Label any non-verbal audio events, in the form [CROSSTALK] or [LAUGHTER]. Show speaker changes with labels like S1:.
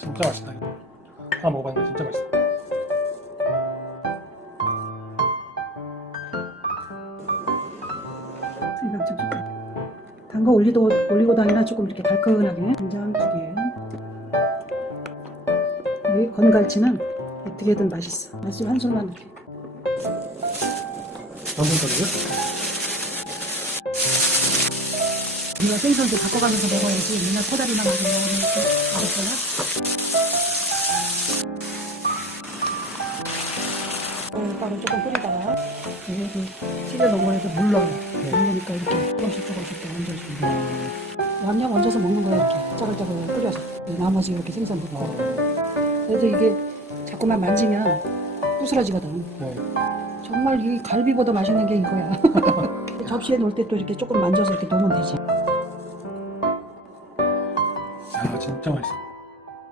S1: 진짜 맛있다. 이거. 하나 먹어봤는데 진짜 맛있어.
S2: 이거 좀 단거 올리고 올리고 다니나 조금 이렇게 달큰하게 간장 두 개. 이 건갈치는 어떻게든 맛있어. 맛이 한 술만 이렇게.
S1: 전분거리요?
S2: 우리가 생선도 바꿔가면서 먹어야지. 맨날 코다리나 먹으면 이렇게 맛없잖아. 바로 조금 뿌리다가 여기 찌개 먹어야지 물 넣어요. 물르니까 이렇게 조금씩 조금씩 이렇게 얹어주고 양념 얹어서 먹는 거야 이렇게 짜글짜글 뿌려서 나머지 이렇게 생선 붓고 그래도 이게 자꾸만 만지면 부스러지거든.
S1: 네.
S2: 정말 이 갈비보다 맛있는 게 이거야. [LAUGHS] 접시에 놓을 때 또 이렇게 조금 만져서 이렇게 놓으면 되지.
S1: 야 진짜 맛있어.